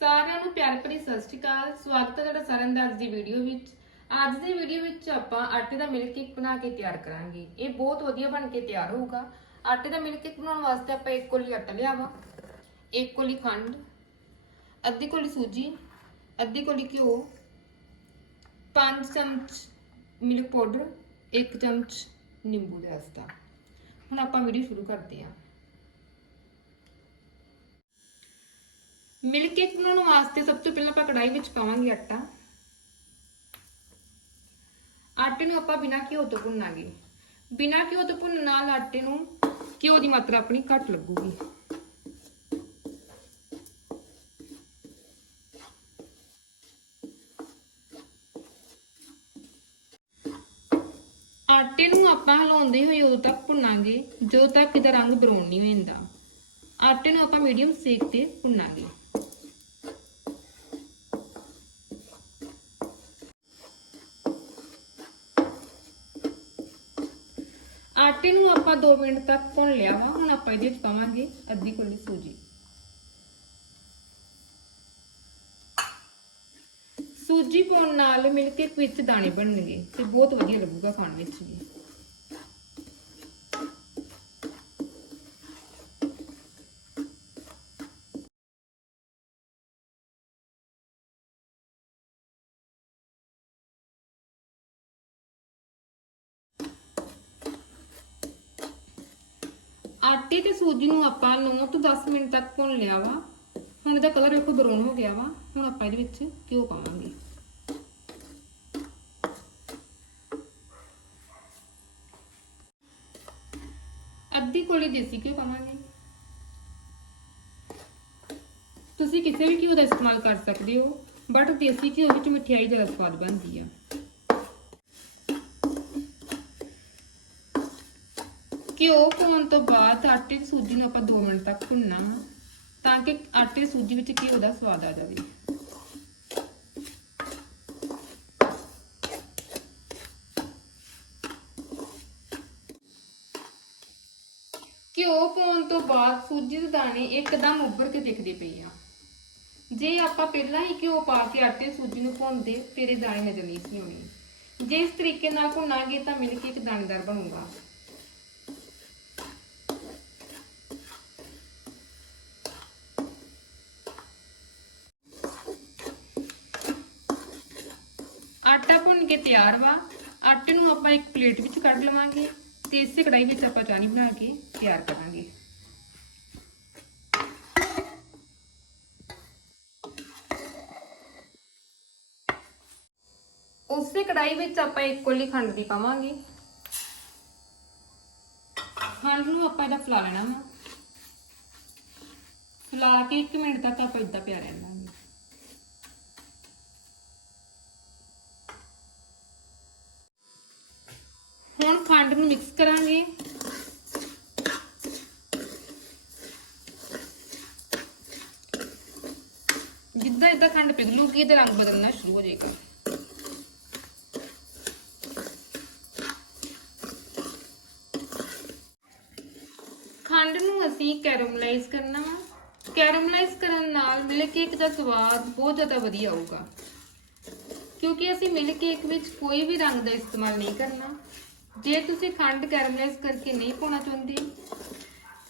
ਸਾਰਿਆਂ ਨੂੰ ਪਿਆਰ ਭਰੀ ਸਤਿ ਸ਼੍ਰੀ ਅਕਾਲ। ਸਵਾਗਤ ਹੈ ਤੁਹਾਡਾ ਸਾਰਿਆਂ ਦਾ ਅੱਜ ਦੀ ਵੀਡੀਓ ਵਿੱਚ। ਅੱਜ ਦੀ ਵੀਡੀਓ ਵਿੱਚ ਆਪਾਂ ਆਟੇ ਦਾ ਮਿਲਕ ਕੇਕ ਬਣਾ ਕੇ ਤਿਆਰ ਕਰਾਂਗੇ। ਇਹ ਬਹੁਤ ਵਧੀਆ ਬਣ ਕੇ ਤਿਆਰ ਹੋਊਗਾ। ਆਟੇ ਦਾ ਮਿਲਕ ਕੇਕ ਬਣਾਉਣ ਵਾਸਤੇ ਆਪਾਂ ਇੱਕ ਕੋਲੀ ਆਟਾ ਲਿਆਵਾ। ਇੱਕ ਕੋਲੀ ਖੰਡ, ਅੱਧੀ ਕੋਲੀ ਸੂਜੀ, ਅੱਧੀ ਕੋਲੀ ਘਿਓ 5 ਚਮਚ ਮਿਲਕ ਪਾਊਡਰ 1 ਚਮਚ ਨਿੰਬੂ ਦਾ ਰਸਤਾ ਹੁਣ ਆਪਾਂ ਵੀਡੀਓ ਸ਼ੁਰੂ ਕਰਦੇ ਹਾਂ। ਮਿਲਕ ਕੇਕ ਬਣਾਉਣ ਵਾਸਤੇ ਸਭ ਤੋਂ ਪਹਿਲਾਂ ਆਪਾਂ ਕੜਾਈ ਵਿੱਚ ਪਾਵਾਂਗੇ ਆਟਾ। ਆਟੇ ਨੂੰ ਆਪਾਂ ਬਿਨਾਂ ਘਿਓ ਤੋਂ ਭੁੰਨਾਂਗੇ। ਬਿਨਾਂ ਘਿਓ ਤੋਂ ਭੁੰਨਣ ਨਾਲ ਆਟੇ ਨੂੰ ਘਿਓ ਦੀ ਮਾਤਰਾ ਆਪਣੀ ਘੱਟ ਲੱਗੂਗੀ। ਆਟੇ ਨੂੰ ਆਪਾਂ ਹਿਲਾਉਂਦੇ ਹੋਏ ਉਦੋਂ ਤੱਕ ਭੁੰਨਾਂਗੇ, ਜਦੋਂ ਤੱਕ ਇਹਦਾ ਰੰਗ ਬਰਾਊਨ ਨਹੀਂ ਹੋ ਜਾਂਦਾ। ਆਟੇ ਨੂੰ ਆਪਾਂ ਮੀਡੀਅਮ ਸੇਕ ਤੇ ਭੁੰਨਾਂਗੇ। ਆਟੇ ਨੂੰ ਆਪਾਂ 2 ਮਿੰਟ ਤੱਕ ਭੁੰਨ ਲਿਆ ਵਾ। ਹੁਣ ਆਪਾਂ ਇਹਦੇ ਵਿੱਚ ਪਾਵਾਂਗੇ ਅੱਧੀ ਕੋਲੀ ਸੂਜੀ। ਸੂਜੀ ਪਾਉਣ ਨਾਲ ਮਿਲ ਕੇ ਵਿੱਚ ਦਾਣੇ ਬਣਨਗੇ ਤੇ ਬਹੁਤ ਵਧੀਆ ਲੱਗੂਗਾ ਖਾਣ ਵਿੱਚ ਵੀ। ਆਟੇ ਤੇ ਸੂਜੀ ਨੂੰ ਆਪਾਂ 9 ਤੋਂ 10 ਮਿੰਟ ਤੱਕ ਭੁੰਨ ਲਿਆ ਵਾ। ਹੁਣ ਇਹਦਾ ਕਲਰ ਵੇਖੋ ਬਰਾਊਨ ਹੋ ਗਿਆ ਵਾ। ਹੁਣ ਆਪਾਂ ਇਹਦੇ ਵਿੱਚ ਘਿਓ ਪਾਵਾਂਗੇ। ਅੱਧੀ ਕੋਲੀ ਦੇਸੀ ਘਿਓ ਪਾਵਾਂਗੇ। ਤੁਸੀਂ ਕਿਸੇ ਵੀ ਘਿਓ ਦਾ ਇਸਤੇਮਾਲ ਕਰ ਸਕਦੇ ਹੋ ਬਟ ਦੇਸੀ ਘਿਓ ਵਿੱਚ ਮਠਿਆਈ ਜ਼ਿਆਦਾ ਸਵਾਦ ਬਣਦੀ ਆ। ਘਿਓ ਪਾਉਣ ਤੋਂ ਬਾਅਦ ਆਟੇ ਦੀ ਸੂਜੀ ਨੂੰ ਆਪਾਂ 2 ਮਿੰਟ ਤੱਕ ਭੁੰਨਣਾ ਵਾ, ਤਾਂ ਕਿ ਆਟੇ ਸੂਜੀ ਵਿੱਚ ਘਿਓ ਦਾ ਸਵਾਦ ਆ ਜਾਵੇ। ਘਿਓ ਪਾਉਣ ਤੋਂ ਬਾਅਦ ਸੂਜੀ ਦੇ ਦਾਣੇ ਇੱਕਦਮ ਉੱਭਰ ਕੇ ਦਿਖਦੇ ਪਏ ਆ। ਜੇ ਆਪਾਂ ਪਹਿਲਾਂ ਹੀ ਘਿਓ ਪਾ ਕੇ ਆਟੇ ਸੂਜੀ ਨੂੰ ਭੁੰਨਦੇ, ਫਿਰ ਇਹ ਦਾਣੇ ਨਜ਼ਰ ਨਹੀਂ ਸੀ ਆਉਣੇ ਜੇ ਇਸ ਤਰੀਕੇ ਨਾਲ ਭੁੰਨਾਂਗੇ ਤਾਂ ਮਿਲ ਕੇ ਇੱਕ ਦਾਣੇਦਾਰ ਬਣੂਗਾ। ਆਟਾ ਭੁੰਨ ਕੇ ਤਿਆਰ ਵਾ। ਆਟੇ ਨੂੰ ਆਪਾਂ ਇੱਕ ਪਲੇਟ ਵਿੱਚ ਕੱਢ ਲਵਾਂਗੇ ਤੇ ਇਸੇ ਕੜਾਈ ਵਿੱਚ ਆਪਾਂ ਚਾਣੀ ਬਣਾ ਕੇ ਤਿਆਰ ਕਰਾਂਗੇ। ਉਸੇ ਕੜਾਈ ਵਿੱਚ ਆਪਾਂ ਇੱਕ ਕੋਲੀ ਖੰਡ ਦੀ ਪਾਵਾਂਗੇ। ਖੰਡ ਨੂੰ ਆਪਾਂ ਇਹਦਾ ਫਲਾ ਲੈਣਾ ਵਾ। ਫਲਾ ਕੇ 1 ਮਿੰਟ ਤੱਕ ਆਪਾਂ ਇਦਾਂ ਪਿਆ ਰਹਿਣਾ। ਹੁਣ ਖੰਡ ਨੂੰ ਮਿਕਸ ਕਰਾਂਗੇ। ਜਿੱਦਾਂ ਜਿੱਦਾਂ ਖੰਡ ਪਿਘਲੂਗੀ, ਇਹਦਾ ਰੰਗ ਬਦਲਣਾ ਸ਼ੁਰੂ ਹੋ ਜਾਏਗਾ। ਖੰਡ ਨੂੰ ਅਸੀਂ ਕੈਰਮਲਾਈਜ਼ ਕਰਨਾ ਵਾ। ਕੈਰਮਲਾਈਜ਼ ਕਰਨ ਨਾਲ ਮਿਲਕ ਕੇਕ ਦਾ ਸਵਾਦ ਬਹੁਤ ਜ਼ਿਆਦਾ ਵਧੀਆ ਆਊਗਾ। ਕਿਉਂਕਿ ਅਸੀਂ ਮਿਲਕ ਕੇਕ ਵਿੱਚ ਕੋਈ ਵੀ ਰੰਗ ਦਾ ਇਸਤੇਮਾਲ ਨਹੀਂ ਕਰਨਾ। ਜੇ ਤੁਸੀਂ ਖੰਡ ਕੈਰਮਲਾਈਜ਼ ਕਰਕੇ ਨਹੀਂ ਪਾਉਣਾ ਚਾਹੁੰਦੇ,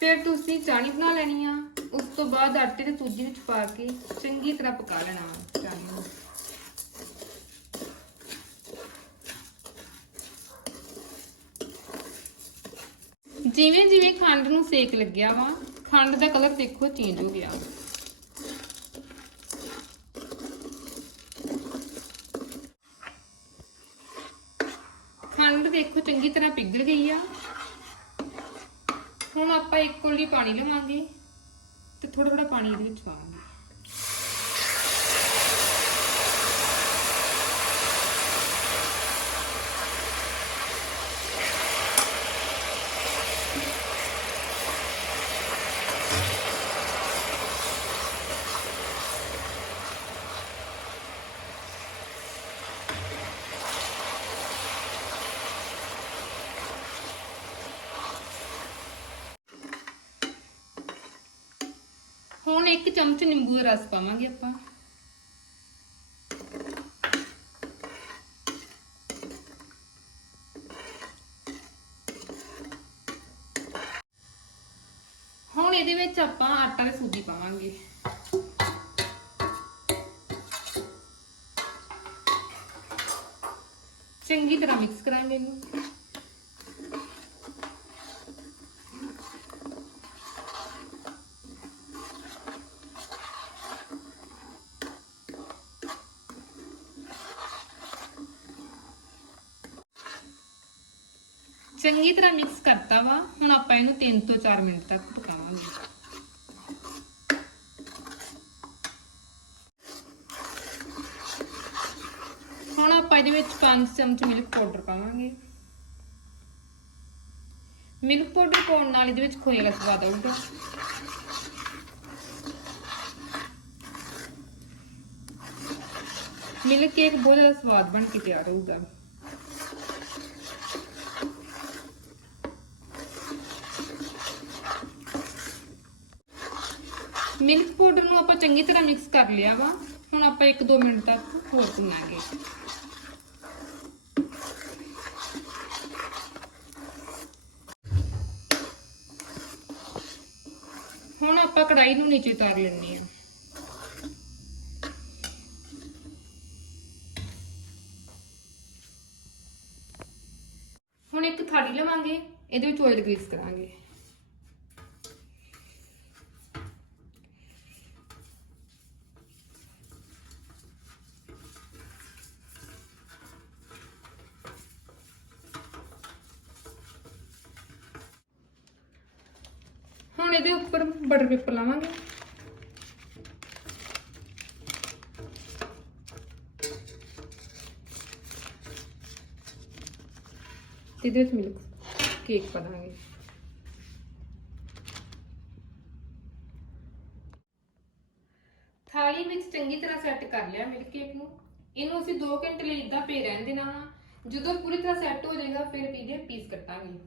ਫਿਰ ਤੁਸੀਂ ਚਾਣੀ ਬਣਾ ਲੈਣੀ ਆ, ਉਸ ਤੋਂ ਬਾਅਦ ਆਟੇ ਤੇ ਸੂਜੀ ਵਿੱਚ ਪਾ ਕੇ ਚੰਗੀ ਤਰ੍ਹਾਂ ਪਕਾ ਲੈਣਾ ਚਾਣੀ ਨੂੰ। ਜਿਵੇਂ ਜਿਵੇਂ ਖੰਡ ਨੂੰ ਸੇਕ ਲੱਗਿਆ ਵਾ, ਖੰਡ ਦਾ ਕਲਰ ਦੇਖੋ ਚੇਂਜ ਹੋ ਗਿਆ। ਖੰਡ ਦੇਖੋ, ਚੰਗੀ ਤਰ੍ਹਾਂ ਪਿਘਲ ਗਈ ਆ। ਹੁਣ ਆਪਾਂ ਇੱਕ ਕੋਲੀ ਪਾਣੀ ਲਵਾਂਗੇ ਤੇ ਥੋੜਾ ਥੋੜਾ ਪਾਣੀ ਇਹਦੇ ਵਿੱਚ ਪਾਵਾਂਗੇ ਹੁਣ ਇੱਕ ਚਮਚ ਨਿੰਬੂ ਦਾ ਰਸ ਪਾਵਾਂਗੇ ਆਪਾਂ। ਹੁਣ ਇਹਦੇ ਵਿੱਚ ਆਪਾਂ ਆਟਾ ਤੇ ਸੂਜੀ ਪਾਵਾਂਗੇ। ਚੰਗੀ ਤਰ੍ਹਾਂ ਮਿਕਸ ਕਰਾਂਗੇ ਇਹਨੂੰ। ਚੰਗੀ ਤਰ੍ਹਾਂ ਮਿਕਸ ਕਰਤਾ ਵਾ, ਹੁਣ ਆਪਾਂ ਇਹਨੂੰ 3 ਤੋਂ 4 ਮਿੰਟ ਤੱਕ ਪਕਾਵਾਂਗੇ। ਹੁਣ ਆਪਾਂ ਇਹਦੇ ਵਿੱਚ 5 ਚਮਚ ਮਿਲਕ ਪਾਊਡਰ ਪਾਵਾਂਗੇ। ਮਿਲਕ ਪਾਊਡਰ ਪਾਉਣ ਨਾਲ ਇਹਦੇ ਵਿੱਚ ਖੋਏ ਦਾ ਸਵਾਦ ਆਊਗਾ। ਮਿਲਕ ਕੇਕ ਬਹੁਤ ਜ਼ਿਆਦਾ ਸਵਾਦ ਬਣ ਕੇ ਤਿਆਰ ਹੋਊਗਾ। ਮਿਲਕ ਪਾਊਡਰ ਨੂੰ ਆਪਾਂ ਚੰਗੀ ਤਰ੍ਹਾਂ ਮਿਕਸ ਕਰ ਲਿਆ ਵਾ। ਹੁਣ ਆਪਾਂ 1-2 ਮਿੰਟ ਤੱਕ ਹੋਰ ਭੁੰਨਾਂਗੇ ਹੁਣ ਆਪਾਂ ਕੜਾਈ ਨੂੰ ਨੀਚੇ ਉਤਾਰ ਲੈਣੀ ਆ ਹੁਣ ਇੱਕ ਥਾਲੀ ਲਵਾਂਗੇ, ਇਹਦੇ ਵਿੱਚ ਆਇਲ ਗ੍ਰੀਸ ਕਰਾਂਗੇ। ਹੁਣ ਇਹਦੇ ਉੱਪਰ ਬਟਰ ਪੇਪਰ ਲਾਵਾਂਗੇ। ਤੇ ਇਹਦੇ ਵਿੱਚ ਮਿਲਕ ਕੇਕ ਪਾ ਦਾਂਗੇ ਥਾਲੀ ਵਿੱਚ ਚੰਗੀ ਤਰ੍ਹਾਂ ਸੈੱਟ ਕਰ ਲਿਆ ਮਿਲਕ ਕੇਕ ਨੂੰ। ਇਹਨੂੰ ਅਸੀਂ 2 ਘੰਟੇ ਲਈ ਇਦਾਂ ਪੇ ਰਹਿਣ ਦੇਣਾ ਵਾ। ਜਦੋਂ ਪੂਰੀ ਤਰ੍ਹਾਂ ਸੈੱਟ ਹੋ ਜਾਏਗਾ, ਫਿਰ ਇਹਦੇ ਪੀਸ ਕੱਟਾਂਗੇ।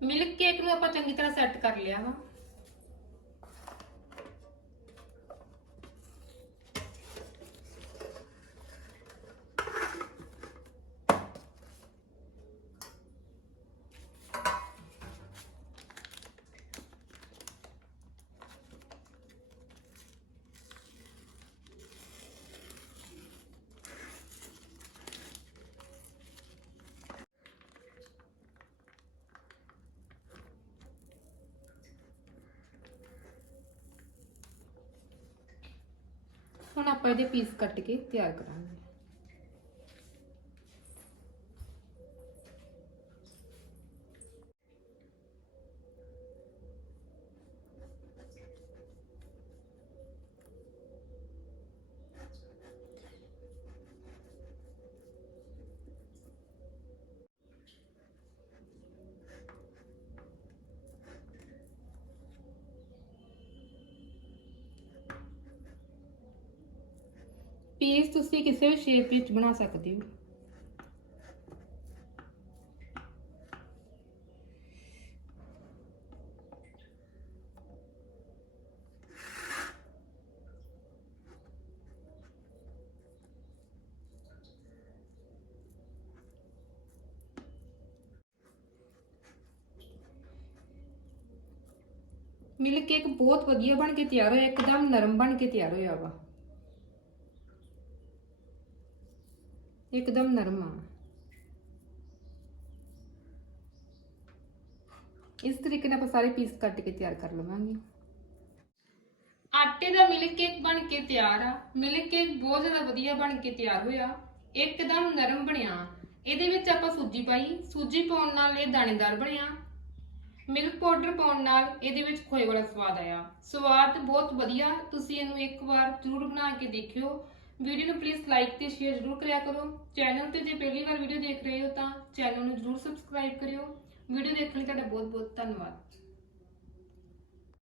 ਮਿਲਕ ਕੇਕ ਨੂੰ ਆਪਾਂ ਚੰਗੀ ਤਰ੍ਹਾਂ ਸੈੱਟ ਕਰ ਲਿਆ ਵਾ। ਹੁਣ ਆਪਾਂ ਇਹਦੇ ਪੀਸ ਕੱਟ ਕੇ ਤਿਆਰ ਕਰਾਂਗੇ ਪੀਸ ਤੁਸੀਂ ਕਿਸੇ ਵੀ ਸ਼ੇਪ ਵਿੱਚ ਬਣਾ ਸਕਦੇ ਹੋ। ਮਿਲਕ ਕੇਕ ਬਹੁਤ ਵਧੀਆ ਬਣ ਕੇ ਤਿਆਰ ਹੋਇਆ, ਇੱਕਦਮ ਨਰਮ ਬਣ ਕੇ ਤਿਆਰ ਹੋਇਆ ਵਾ। ਇੱਕਦਮ ਨਰਮ ਆ। ਇਸ ਤਰੀਕੇ ਨਾਲ ਆਪਾਂ ਸਾਰੇ ਪੀਸ ਕੱਟ ਕੇ ਤਿਆਰ ਕਰ ਲਵਾਂਗੇ। ਆਟੇ ਦਾ ਮਿਲਕ ਕੇਕ ਬਣ ਕੇ ਤਿਆਰ ਆ। ਮਿਲਕ ਕੇਕ ਬਹੁਤ ਜ਼ਿਆਦਾ ਵਧੀਆ ਬਣ ਕੇ ਤਿਆਰ ਹੋਇਆ। ਇੱਕਦਮ ਨਰਮ ਬਣਿਆ। ਇਹਦੇ ਵਿੱਚ ਆਪਾਂ ਸੂਜੀ ਪਾਈ। ਸੂਜੀ ਪਾਉਣ ਨਾਲ ਇਹ ਦਾਣੇਦਾਰ ਬਣਿਆ। ਮਿਲਕ ਪਾਊਡਰ ਪਾਉਣ ਨਾਲ ਇਹਦੇ ਵਿੱਚ ਖੋਏ ਵਾਲਾ ਸਵਾਦ ਆਇਆ। ਸਵਾਦ ਬਹੁਤ ਵਧੀਆ। ਤੁਸੀਂ ਇਹਨੂੰ ਇੱਕ ਵਾਰ ਜ਼ਰੂਰ ਬਣਾ ਕੇ ਦੇਖਿਓ। ਵੀਡੀਓ ਨੂੰ ਪਲੀਜ਼ ਲਾਈਕ ਤੇ ਸ਼ੇਅਰ ਜ਼ਰੂਰ ਕਰਿਆ ਕਰੋ। ਚੈਨਲ ਤੇ ਜੇ ਪਹਿਲੀ ਵਾਰ ਵੀਡੀਓ ਦੇਖ ਰਹੇ ਹੋ ਤਾਂ ਚੈਨਲ ਨੂੰ ਜ਼ਰੂਰ ਸਬਸਕ੍ਰਾਈਬ ਕਰਿਓ। ਵੀਡੀਓ ਦੇਖਣ ਲਈ ਤੁਹਾਡਾ ਬਹੁਤ ਬਹੁਤ ਧੰਨਵਾਦ।